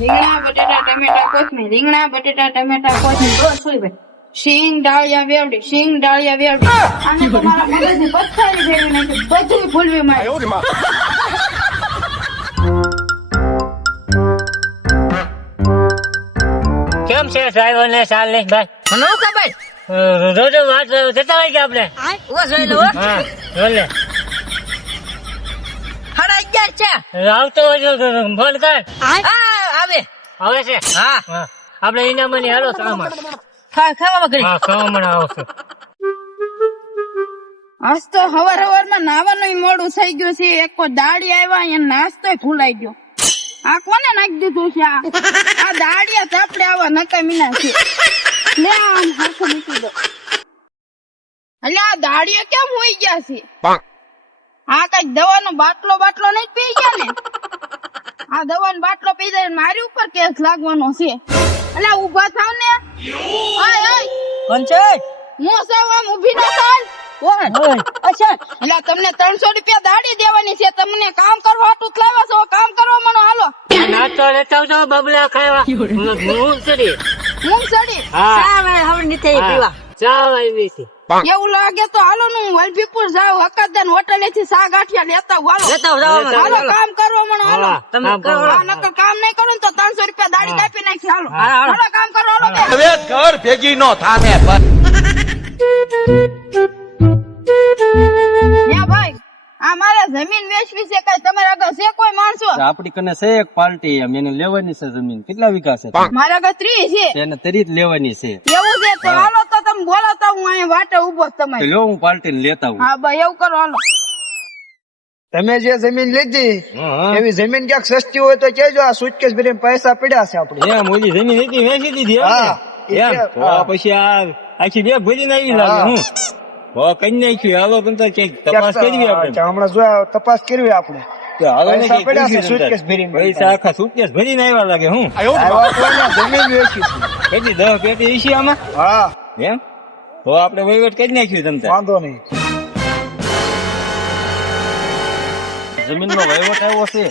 રીંગણા બટેટા ટમેટા કોથમીર. રીંગણા બટેટા ટમેટા કોથમીર. બસ હોય ભાઈ. શિંગ ડાળિયા વેવડી શિંગ ડાળિયા વેવડી આને તો મારા મગજની પથ્થારી ફેરવી નાખી. બધું ભૂલવી મારી. કેમ છે ડ્રાઈવર ને ચાલ ભાઈ મને શું ખબર રોજો વાત જતા હોય કે આપણે? ઓ જોઈ લો હો. બોલે અગિયાર છે. આવતો હોય ફોન કર. હા આવે છે? હા. આપણે એના મને હાલો સામાન. ખા ખાવામાં કરી. હા સામાન આવશે. આજ તો હવાર હવારમાં નાવાનું મોડું થઈ ગયું છે. એક દાડી આવ્યા અહીંયા નાસ્તો ભૂલાઈ ગયો. આ કોને નાખી દીધું છે આ? દાડિયા ચાપડે આવા નકામીના છે લે આમ હાથ મૂકી દો. એટલે આ દાડિયા કેમ હોઈ ગયા છે? આ કંઈક દવાનો બાટલો બાટલો નહીં પી ગયા ને? આ દવાનો બાટલો પી દે મારી ઉપર કેસ લાગવાનો છે. એટલે ઊભા થાવ ને. કોણ છે? હું સૌ આમ ઊભી ના થાવ. કોણ? અચ્છા એટલે તમને ત્રણસો રૂપિયા દાડી દેવાની છે. તમને કામ કરવા હાટું જ લાવ્યા છો. કામ કરવા મનો હાલો. નાસ્તો લેતા આવજો બબલા ખાવા. હું કરી મૂંગ સડી હા. હવે હવે નીચે પીવા. ચા આવી છે એવું લાગે તો હાલો હું વલભીપુર જાઉં. હકાદાન હોટલે થી સા ગાંઠિયા લેતા હાલો. લેતા જાવ હાલો. કામ કરવા મને હાલો. તમે કરો. કરો. આ નકર કામ નહીં કરું તો ત્રણસો રૂપિયા દાડી કાપી નાખી હાલો. હાલો. કામ કરો હાલો. હવે ઘર ભેગી નો થાને પર જમીન વેચવી છે કઈ? તમારા આગળ છે કોઈ માણસો? આપડી કને છે એક પાર્ટી એમ એને લેવાની છે જમીન. કેટલા વિકાસ છે? મારા આગળ ત્રીસ છે. એને તરી જ લેવાની છે. એવું છે તો હાલો તમે બોલો તો હું અહીંયા વાટે ઊભો તમે લો હું પાર્ટી લેતા હું હા ભાઈ એવું કરો હાલો. તમે જે જમીન લીધી એવી જમીન ક્યાંક સસ્તી હોય તો કેજો આ સુટકેસ ભરીને પૈસા પડ્યા છે આપણે એમ ઓલી જમીન હતી વેચી દીધી હા. પછી આ આખી બે ભરીને આવી લાગે હું. હો. કઈ નાખ્યું. હાલો પણ તો તપાસ કરવી આપણે. હમણાં જોયા તપાસ કરવી આપણે. પૈસા આખા સુટકેસ ભરીને આવ્યા લાગે હું. જમીન વેચી. દસ પેટી ઈસી આમાં? હા. એમ તો આપણે વહીવટ કરી નાખ્યું તમને વાંધો નહીં. જમીન નો વહીવટ આવ્યો છે?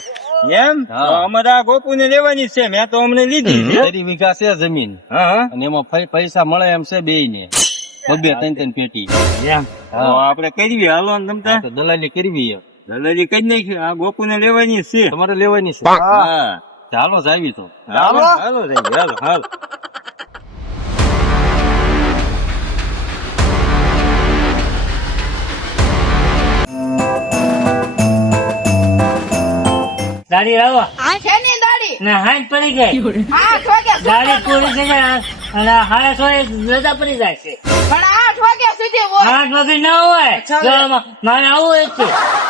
એમ? અમારે આ ગોપુ ને લેવાની છે મેં તો અમને લીધી ચારી વીઘા છે જમીન. હા હા. અને એમાં પૈસા મળે એમ છે બે ને બબે ત્રણ ત્રણ પેટી. એમ. આપણે કરવી હાલો ને તમ તાર. દલાલી કરવી એમ. દલાલી કરી નાખી આ ગોપુ ને લેવાની છે. તમારે લેવાની છે? હા. ચાલો જાવી તો. હાલો હાલો. હાલો હાલો. દાડી લાવો. શેની દાડી ને હાથ પડી ગઈ. આઠ વાગ્યા દાડી પૂરી થઈ જાય અને હાડા સો રજા પડી જાય છે. પણ આઠ વાગ્યા સુધી હોય. આઠ વાગે ન હોય મારે આવું હોય છે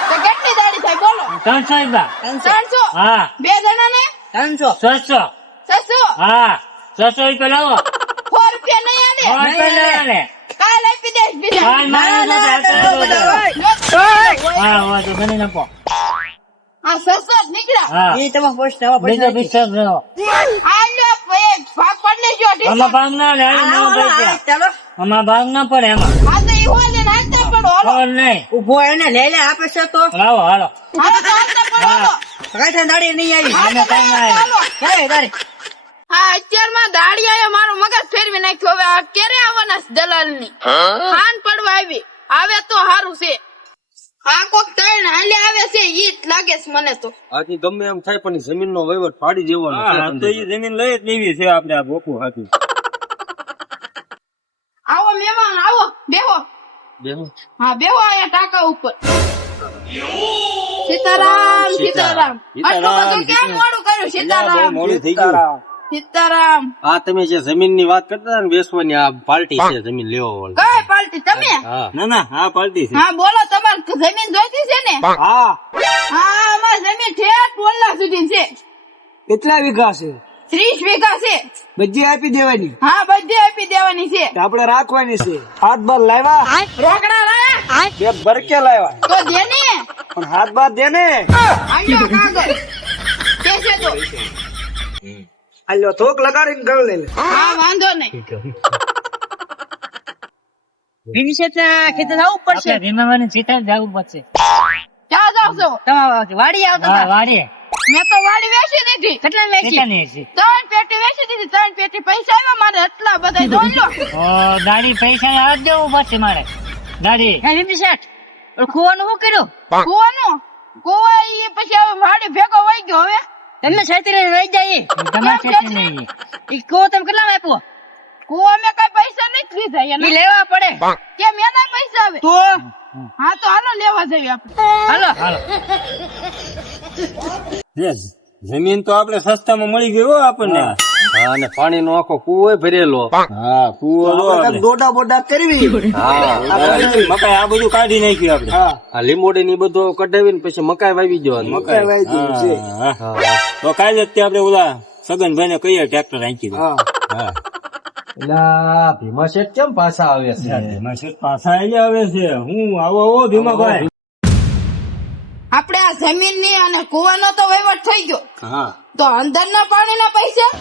તો કેટલી દાડી થાય બોલો. ત્રણસો રૂપિયા ત્રણસો? હા. બે જણા ને ત્રણસો. છસો. છસો? હા. છસો રૂપિયા લાવો. સો રૂપિયા નહીં સો રૂપિયા નહીં ને કાલ આપી દઈશ બીજા. હા મારા બધા. હા તો બની નાખો નીકળ્યા હા. એ તમે પોસ્ટ આવો બીજો પૈસા પિક્ચર જો આ ભાગ પડ લેજો ઢીસો. ભાગ ના લે હાલો, આમાં ભાગ હાલો, છે. ચાલો. આમાં ભાગ ના પડે એમાં. હા તો ઈ હોય ને હાલતા પડો હાલો. નહીં. ઊભો એને લે લે આપે છે તો. લાવો હાલો. હાલો તો હાલતા પડો હાલો. કાંઈ દાડી નહીં આવી. આને કઈ ના આવે. હાલો. દાડી. હા અત્યારમાં દાડિયાએ મારું મગજ ફેરવી નાખ્યું. હવે આ ક્યારે આવવાના દલાલ દલાલની? ખાન પડવા આવી. આવે તો સારું છે. હા કોક ત્રણ હાલે આવે છે ઈ લાગે છે મને તો. આથી ગમે એમ થાય પણ જમીન નો વહીવટ ફાડી દેવાનો હા, તો એ જમીન લઈ જ લેવી છે આપણે આ ભોખું હાથું. આવો મહેમાન આવો બેહો. બેહો. હા બેહો અહીંયા ટાંકા ઉપર. સીતારામ સીતારામ આટલું બધું કેમ મોડું કર્યું સીતારામ? મોડું થઈ ગયું. સીતારામ. આ તમે જે જમીનની વાત કરતા હતા ને વેચવાની આ પાર્ટી છે જમીન લેવા વાળી. કઈ તમે? હા. ના ના આ પાલટી છે. હા બોલો તમારે જમીન જોઈતી છે ને? હા. હા અમારે જમીન ઠેઠ ડોલા સુધી છે. કેટલા વીઘા છે? ત્રીસ વીઘા છે. બધી આપી દેવાની? હા બધી આપી દેવાની છે. આપણે રાખવાની છે. હાથ બાર લાવ્યા રોકડા બે લાવ્યા. તો દે ને. પણ હાથ બાર દે ને. આલ્યો કાગળ. કેસે તો. આલ્યો થોક લગાડીને ગળ લે. હા વાંધો નહીં. ભીમસેટના ખેતર આવવું પડશે. આપણે ભીમાવાની સીતા જવું પડશે. ક્યાં જાવ છો. તમારા વાડી આવતા હા હતા વાડીએ. મેં તો વાડી વેચી દીધી. કેટલા વેચી? કેટલાની હશે? ત્રણ પેટી વેચી દીધી. ત્રણ પેટી પૈસા આવ્યા મારે એટલા બધા દોઈ લો. તો દાડી પૈસા ને હાથ દેવું પડશે મારે. દાડી. હે વિમલી શેઠ ઓલું ખોવાનું શું કર્યું? કુવાનું? કુવા ઈ પછી હવે વાડી ભેગો વહી ગયો હવે. તમને છેતરી રહી જાય તમારે ખેતી નહીં એ કહો તમે કેટલા આપ્યો કુવા મેં કઈ પૈસા નથી લીધા એને લેવા પડે. કેમ એના પૈસા આવે. તો? હા તો હાલો લેવા જઈએ આપણે. હાલો. હાલો જમીન તો આપણે સસ્તામાં મળી ગયો આપણને. હા. અને પાણીનો આખો કુવો ભરેલો. હા કુવો દોડા બોડા કરવી. મકાઈ આ બધું કાઢી નાખ્યું આપણે. આ લીંબોડી ની બધું કઢાવીને પછી મકાઈ વાવી જવાનું મકાઈ વાવી જવાનું છે. હા, હા. તો કાલે જ આપણે ઓલા સગનભાઈ ને કહીએ ટ્રેક્ટર રાખી હા. હા ભીમા શેઠ કેમ પાછા આવે છે? ભીમા શેઠ પાછા આવી આવે છે. હું આવો આવો ભીમાભાઈ આપણે આ જમીનની અને કુવાનો તો વહીવટ થઈ ગયો. હા. તો પાણી ના પૈસા?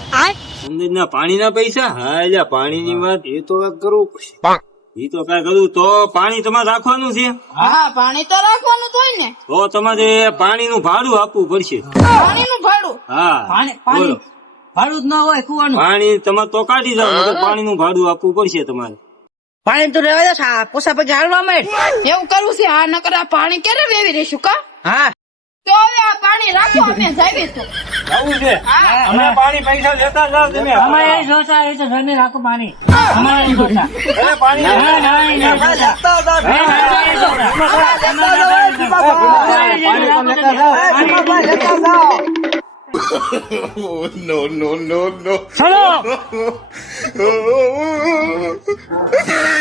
અંદરના પાણીના પૈસા? હા એટલે પાણીની વાત એ તો કરવું પડશે. એ તો કઈ કરું તો પાણી તમારે રાખવાનું છે? હા પાણી તો રાખવાનું જ હોય ને. તો તમારે પાણીનું ભાડું આપવું પડશે. પાણીનું ભાડું? હા પાણી પાણી. ભાડું જ ના હોય કુવાનું પાણી તમારે તો કાઢી જાવ નકર પાણીનું ભાડું આપવું પડશે તમારે. પાણી તો રહેવા દો સા પોસા પગે હાલવા માંડ એવું કરવું છે? હા નકર આ પાણી ક્યારે વેવી રહીશું કા? હા. તો હવે આ પાણી રાખો અમે જાવી તો આવું છે? અમે પાણી પૈસા લેતા જાવ તમે. અમારે એ જોતા એ તો જમીન રાખો પાણી. અમારે જોતા. પાણી ના, ના, ના, ના, ના. લેતા જાઓ, ના, ના, નહીં જોતા. અમારે જમીન